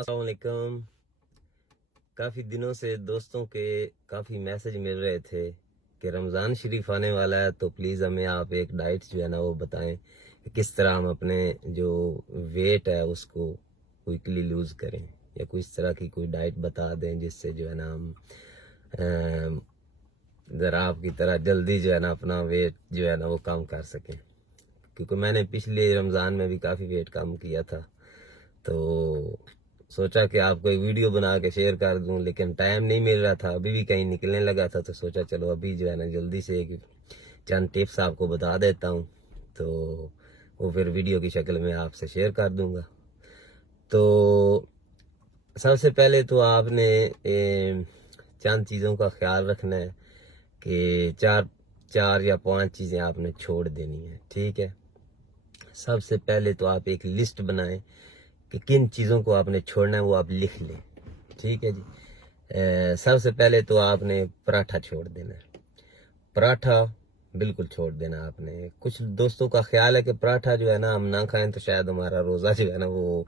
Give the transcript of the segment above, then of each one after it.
السلام علیکم. کافی دنوں سے دوستوں کے کافی میسج مل رہے تھے کہ رمضان شریف آنے والا ہے تو پلیز ہمیں آپ ایک ڈائٹ جو ہے نا وہ بتائیں کہ کس طرح ہم اپنے جو ویٹ ہے اس کو کوئکلی لوز کریں, یا کوئی اس طرح کی کوئی ڈائٹ بتا دیں جس سے جو ہے نا ہم ذرا آپ کی طرح جلدی جو ہے نا اپنا ویٹ جو ہے نا وہ کم کر سکیں. کیونکہ میں نے پچھلے رمضان میں بھی کافی ویٹ کم کیا تھا, تو سوچا کہ آپ کو ایک ویڈیو بنا کے شیئر کر دوں, لیکن ٹائم نہیں مل رہا تھا, ابھی بھی کہیں نکلنے لگا تھا, تو سوچا چلو ابھی جو ہے نا جلدی سے ایک چند ٹپس آپ کو بتا دیتا ہوں, تو وہ پھر ویڈیو کی شکل میں آپ سے شیئر کر دوں گا. تو سب سے پہلے تو آپ نے چند چیزوں کا خیال رکھنا ہے کہ چار یا 5 چیزیں آپ نے چھوڑ دینی ہیں, ٹھیک ہے. سب سے پہلے تو آپ ایک لسٹ بنائیں کہ کن چیزوں کو آپ نے چھوڑنا ہے, وہ آپ لکھ لیں, ٹھیک ہے جی. سب سے پہلے تو آپ نے پراٹھا چھوڑ دینا ہے, پراٹھا بالکل چھوڑ دینا آپ نے. کچھ دوستوں کا خیال ہے کہ پراٹھا جو ہے نا ہم نہ کھائیں تو شاید ہمارا روزہ جو ہے نا وہ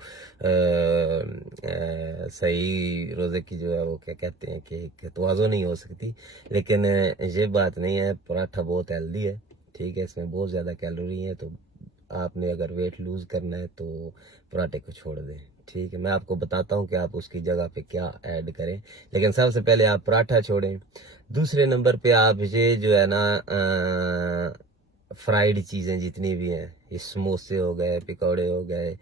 صحیح روزے کی جو ہے وہ کیا کہتے ہیں کہ توازو نہیں ہو سکتی, لیکن یہ بات نہیں ہے. پراٹھا بہت ہیلدی ہے, ٹھیک ہے, اس میں بہت زیادہ کیلوری ہے, تو آپ نے اگر ویٹ لوز کرنا ہے تو پراٹھے کو چھوڑ دیں, ٹھیک ہے. میں آپ کو بتاتا ہوں کہ آپ اس کی جگہ پہ کیا ایڈ کریں, لیکن سب سے پہلے آپ پراٹھا چھوڑیں. دوسرے نمبر پہ آپ یہ جو ہے نا فرائیڈ چیزیں جتنی بھی ہیں, یہ سموسے ہو گئے, پکوڑے ہو گئے,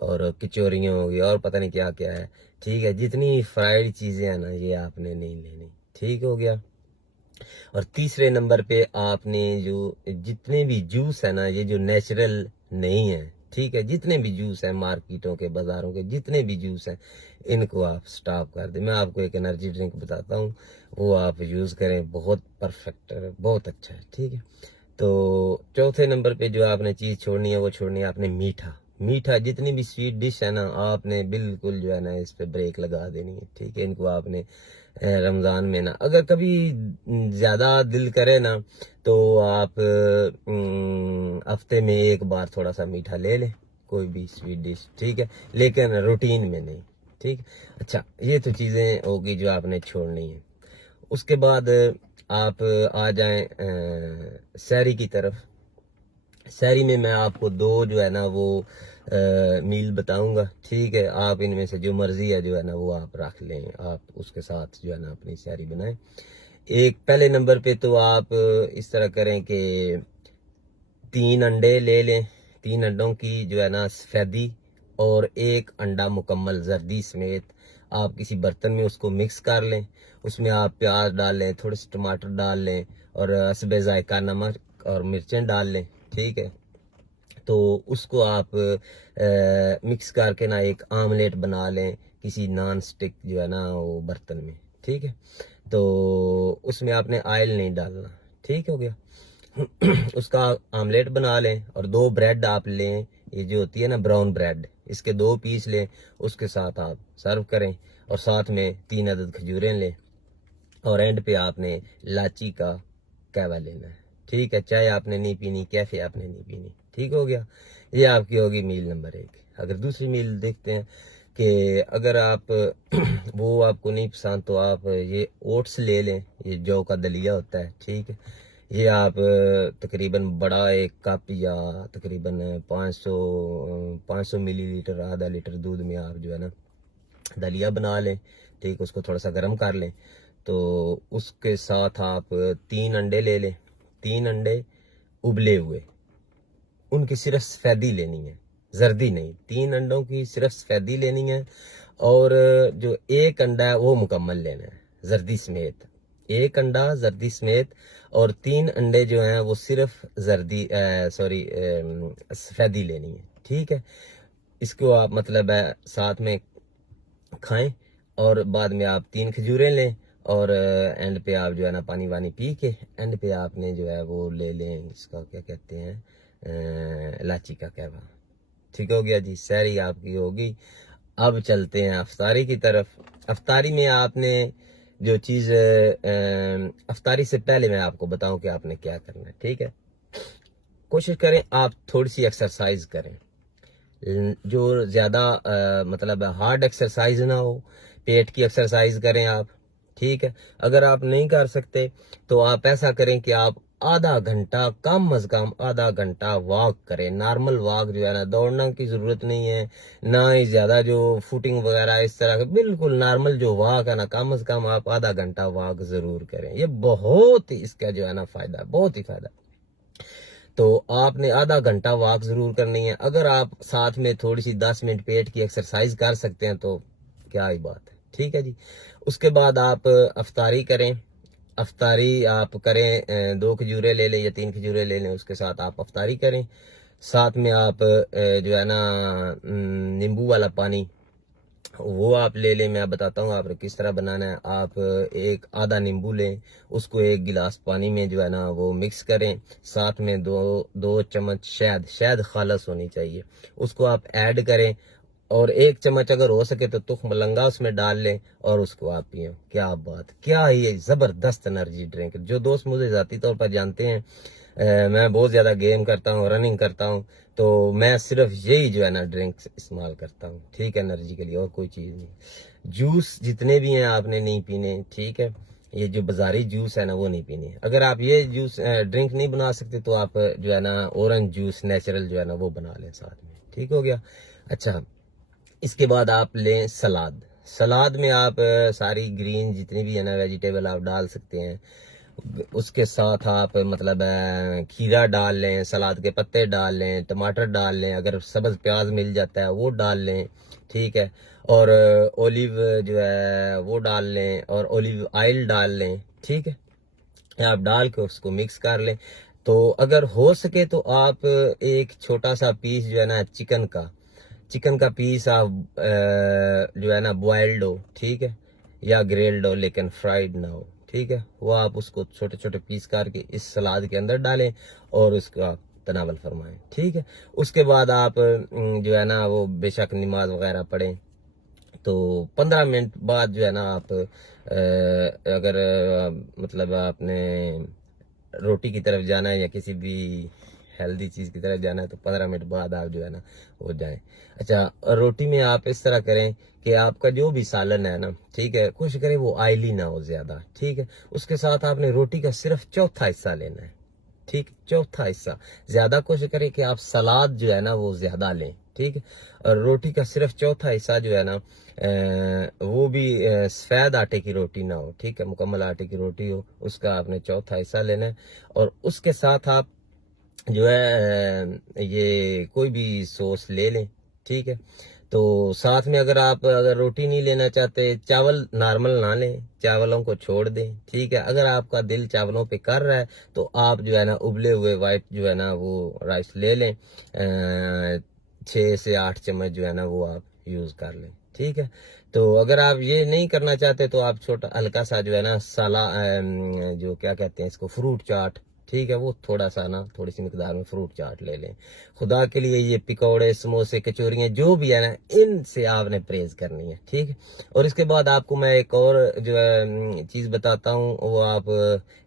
اور کچوریاں ہو گئی, اور پتہ نہیں کیا کیا ہے, ٹھیک ہے. جتنی فرائیڈ چیزیں ہیں نا یہ آپ نے نہیں لینی, ٹھیک ہو گیا. اور تیسرے نمبر پہ آپ نے جو جتنے بھی جوس ہے نا, یہ جو نیچرل نہیں ہے, ٹھیک ہے, جتنے بھی جوس ہیں مارکیٹوں کے بازاروں کے جتنے بھی جوس ہیں ان کو آپ سٹاپ کر دیں. میں آپ کو ایک انرجی ڈرنک بتاتا ہوں, وہ آپ یوز کریں, بہت پرفیکٹ ہے, بہت اچھا ہے, ٹھیک ہے. تو چوتھے نمبر پہ جو آپ نے چیز چھوڑنی ہے وہ چھوڑنی ہے آپ نے میٹھا. جتنی بھی سویٹ ڈش ہے نا آپ نے بالکل جو ہے نا اس پہ بریک لگا دینی ہے, ٹھیک ہے. ان کو آپ نے رمضان میں نا اگر کبھی زیادہ دل کرے نا تو آپ ہفتے میں ایک بار تھوڑا سا میٹھا لے لیں, کوئی بھی سویٹ ڈش, ٹھیک ہے, لیکن روٹین میں نہیں, ٹھیک. اچھا, یہ تو چیزیں ہوگی جو آپ نے چھوڑنی ہے. اس کے بعد آپ آ جائیں سحری کی طرف. سحری میں آپ کو 2 جو ہے نا وہ میل بتاؤں گا, ٹھیک ہے. آپ ان میں سے جو مرضی ہے جو ہے نا وہ آپ رکھ لیں, آپ اس کے ساتھ جو ہے نا اپنی سحری بنائیں. ایک پہلے نمبر پہ تو آپ اس طرح کریں کہ 3 انڈے لے لیں, 3 انڈوں کی جو ہے نا سفیدی, اور 1 انڈا مکمل زردی سمیت آپ کسی برتن میں اس کو مکس کر لیں. اس میں آپ پیاز ڈال لیں, تھوڑے سے ٹماٹر ڈال لیں, اور حسب ذائقہ نمک اور مرچیں ڈال لیں, ٹھیک ہے. تو اس کو آپ مکس کر کے نا ایک آملیٹ بنا لیں کسی نان سٹک جو ہے نا وہ برتن میں, ٹھیک ہے. تو اس میں آپ نے آئل نہیں ڈالنا, ٹھیک ہو گیا. اس کا آملیٹ بنا لیں, اور 2 بریڈ آپ لیں, یہ جو ہوتی ہے نا براؤن بریڈ, اس کے 2 پیس لیں, اس کے ساتھ آپ سرو کریں, اور ساتھ میں 3 عدد کھجوریں لیں, اور اینڈ پہ آپ نے لاچی کا کہوا لینا ہے, ٹھیک ہے. چائے آپ نے نہیں پینی, کیفے آپ نے نہیں پینی, ٹھیک ہو گیا. یہ آپ کی ہوگی میل نمبر 1. اگر دوسری میل دیکھتے ہیں کہ اگر آپ وہ آپ کو نہیں پسند تو آپ یہ اوٹس لے لیں, یہ جو کا دلیا ہوتا ہے, ٹھیک ہے. یہ آپ تقریباً بڑا 1 کپ یا تقریباً 500 ملی لیٹر, آدھا لیٹر دودھ میں آپ جو ہے نا دلیا بنا لیں, ٹھیک. اس کو تھوڑا سا گرم کر لیں, تو اس کے ساتھ آپ 3 انڈے لے لیں, 3 انڈے ابلے ہوئے, ان کی صرف سفیدی لینی ہے, زردی نہیں. 3 انڈوں کی صرف سفیدی لینی ہے, اور جو 1 انڈا ہے وہ مکمل لینا ہے زردی سمیت, 1 انڈا زردی سمیت, اور 3 انڈے جو ہیں وہ صرف سفیدی لینی ہے, ٹھیک ہے. اس کو آپ مطلب ہے ساتھ میں کھائیں, اور بعد میں آپ 3 کھجوریں لیں, اور اینڈ پہ آپ جو ہے نا پانی وانی پی کے اینڈ پہ آپ نے جو ہے وہ لے لیں, اس کا کیا کہتے ہیں لاچی کا کہوا, ٹھیک ہو گیا جی. سحری آپ کی ہوگی. اب چلتے ہیں افطاری کی طرف. افطاری میں آپ نے جو چیز افطاری سے پہلے میں آپ کو بتاؤں کہ آپ نے کیا کرنا ہے, ٹھیک ہے. کوشش کریں آپ تھوڑی سی ایکسرسائز کریں, جو زیادہ مطلب ہارڈ ایکسرسائز نہ ہو، پیٹ کی ایکسرسائز کریں آپ، ٹھیک ہے. اگر آپ نہیں کر سکتے تو آپ ایسا کریں کہ آپ آدھا گھنٹہ، کم از کم آدھا گھنٹہ واک کریں. نارمل واک جو ہے نا، دوڑنا کی ضرورت نہیں ہے، نہ ہی زیادہ جو فوٹنگ وغیرہ اس طرح کا، بالکل نارمل جو واک ہے نا، کم از کم آپ آدھا گھنٹہ واک ضرور کریں. یہ بہت ہی اس کا جو ہے نا فائدہ، بہت ہی فائدہ. تو آپ نے آدھا گھنٹہ واک ضرور کرنی ہے. اگر آپ ساتھ میں تھوڑی سی 10 منٹ پیٹ کی ایکسرسائز کر سکتے ہیں تو کیا ہی بات ہے، ٹھیک ہے جی. اس کے بعد آپ افطاری کریں. افطاری آپ کریں، 2 کھجورے لے لیں یا 3 کھجورے لے لیں، اس کے ساتھ آپ افطاری کریں. ساتھ میں آپ جو ہے نا نیمبو والا پانی وہ آپ لے لیں. میں بتاتا ہوں آپ نے کس طرح بنانا ہے. آپ ایک آدھا نیمبو لیں، اس کو 1 گلاس پانی میں جو ہے نا وہ مکس کریں. ساتھ میں دو چمچ شہد خالص ہونی چاہیے، اس کو آپ ایڈ کریں. اور 1 چمچ اگر ہو سکے تو تخم لنگا اس میں ڈال لیں اور اس کو آپ پئیں. کیا بات، کیا ہی زبردست انرجی ڈرنک. جو دوست مجھے ذاتی طور پر جانتے ہیں، میں بہت زیادہ گیم کرتا ہوں، رننگ کرتا ہوں، تو میں صرف یہی جو ہے نا ڈرنکس استعمال کرتا ہوں، ٹھیک ہے، انرجی کے لیے، اور کوئی چیز نہیں. جوس جتنے بھی ہیں آپ نے نہیں پینے، ٹھیک ہے. یہ جو بازاری جوس ہے نا وہ نہیں پینے. اگر آپ یہ جوس ڈرنک نہیں بنا سکتے تو آپ جو ہے نا اورنج جوس نیچرل جو ہے نا وہ بنا لیں ساتھ میں، ٹھیک ہو گیا. اچھا، اس کے بعد آپ لیں سلاد. سلاد میں آپ ساری گرین جتنی بھی ہے نا ویجیٹیبل آپ ڈال سکتے ہیں. اس کے ساتھ آپ مطلب کھیرا ڈال لیں، سلاد کے پتے ڈال لیں، ٹماٹر ڈال لیں، اگر سبز پیاز مل جاتا ہے وہ ڈال لیں، ٹھیک ہے. اور اولیو جو ہے وہ ڈال لیں، اور اولیو آئل ڈال لیں، ٹھیک ہے. آپ ڈال کے اس کو مکس کر لیں. تو اگر ہو سکے تو آپ ایک چھوٹا سا پیس جو ہے نا چکن کا پیس آپ جو ہے نا بوائلڈ ہو، ٹھیک ہے، یا گریلڈ ہو لیکن فرائیڈ نہ ہو، ٹھیک ہے، وہ آپ اس کو چھوٹے چھوٹے پیس کر کے اس سلاد کے اندر ڈالیں اور اس کا تناول فرمائیں، ٹھیک ہے. اس کے بعد آپ جو ہے نا وہ بے شک نماز وغیرہ پڑھیں. تو 15 منٹ بعد جو ہے نا آپ اگر مطلب آپ نے روٹی کی طرف جانا ہے یا کسی بھی ہیلدی چیز کی طرف جانا ہے تو 15 منٹ بعد آپ جو ہے نا وہ جائیں. اچھا، روٹی میں آپ اس طرح کریں کہ آپ کا جو بھی سالن ہے نا، ٹھیک ہے، کوشش کریں وہ آئلی نہ ہو زیادہ، ٹھیک ہے. اس کے ساتھ آپ نے روٹی کا صرف چوتھا حصہ لینا ہے، ٹھیک، چوتھا حصہ. زیادہ کوشش کریں کہ آپ سلاد جو ہے نا وہ زیادہ لیں، ٹھیک ہے. اور روٹی کا صرف چوتھا حصہ جو ہے نا وہ بھی سفید آٹے کی روٹی نہ ہو، ٹھیک ہے، مکمل آٹے کی روٹی ہو، اس کا آپ نے چوتھا حصہ لینا ہے. اور اس کے ساتھ آپ جو ہے یہ کوئی بھی سوس لے لیں، ٹھیک ہے. تو ساتھ میں اگر روٹی نہیں لینا چاہتے، چاول نارمل نہ لیں، چاولوں کو چھوڑ دیں، ٹھیک ہے. اگر آپ کا دل چاولوں پہ کر رہا ہے تو آپ جو ہے نا ابلے ہوئے وائٹ جو ہے نا وہ رائس لے لیں، 6 سے 8 چمچ جو ہے نا وہ آپ یوز کر لیں، ٹھیک ہے. تو اگر آپ یہ نہیں کرنا چاہتے تو آپ چھوٹا ہلکا سا جو ہے نا جو کیا کہتے ہیں اس کو، فروٹ چاٹ، ٹھیک ہے، وہ تھوڑا سا نا تھوڑی سی مقدار میں فروٹ چاٹ لے لیں. خدا کے لیے یہ پکوڑے، سموسے، کچوریاں جو بھی ہے نا ان سے آپ نے پرہیز کرنی ہے، ٹھیک ہے. اور اس کے بعد آپ کو میں ایک اور جو ہے چیز بتاتا ہوں، وہ آپ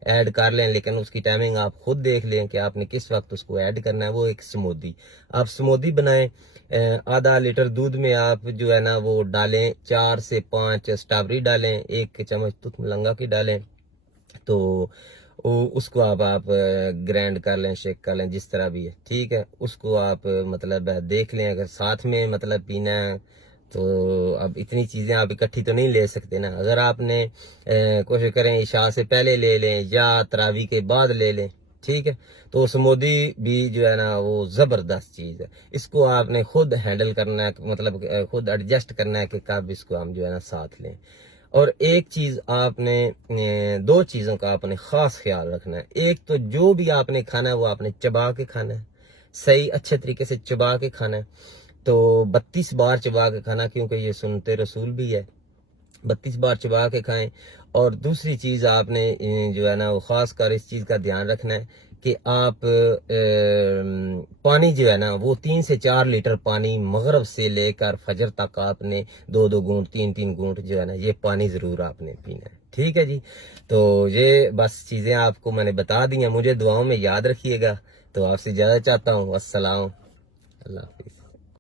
ایڈ کر لیں، لیکن اس کی ٹائمنگ آپ خود دیکھ لیں کہ آپ نے کس وقت اس کو ایڈ کرنا ہے. وہ ایک سمودی، آپ سمودی بنائیں. آدھا لیٹر دودھ میں آپ جو ہے نا وہ ڈالیں 4 سے 5 اسٹرابری ڈالیں، 1 چمچ تخم لنگا کی ڈالیں. تو اس کو آپ گرینڈ کر لیں، شیک کر لیں، جس طرح بھی ہے، ٹھیک ہے. اس کو آپ مطلب دیکھ لیں، اگر ساتھ میں مطلب پینا ہے تو اب اتنی چیزیں آپ اکٹھی تو نہیں لے سکتے نا. اگر آپ نے کوشش کریں عشاء سے پہلے لے لیں یا تراویح کے بعد لے لیں، ٹھیک ہے. تو سمودی بھی جو ہے نا وہ زبردست چیز ہے. اس کو آپ نے خود ہینڈل کرنا ہے، مطلب خود ایڈجسٹ کرنا ہے کہ کب اس کو ہم جو ہے نا ساتھ لیں. اور ایک چیز آپ نے 2 چیزوں کا آپ نے خاص خیال رکھنا ہے. ایک تو جو بھی آپ نے کھانا ہے وہ آپ نے چبا کے کھانا ہے، صحیح اچھے طریقے سے چبا کے کھانا ہے. تو 32 بار چبا کے کھانا، کیونکہ یہ سنت رسول بھی ہے، 32 بار چبا کے کھائیں. اور دوسری چیز آپ نے جو ہے نا وہ خاص کر اس چیز کا دھیان رکھنا ہے کہ آپ پانی جو ہے نا وہ 3 سے 4 لیٹر پانی مغرب سے لے کر فجر تک آپ نے 2 گھونٹ 3 گھونٹ جو ہے نا یہ پانی ضرور آپ نے پینا ہے، ٹھیک ہے جی. تو یہ بس چیزیں آپ کو میں نے بتا دی ہیں. مجھے دعاؤں میں یاد رکھیے گا. تو آپ سے اجازت چاہتا ہوں. السلام، اللہ حافظ.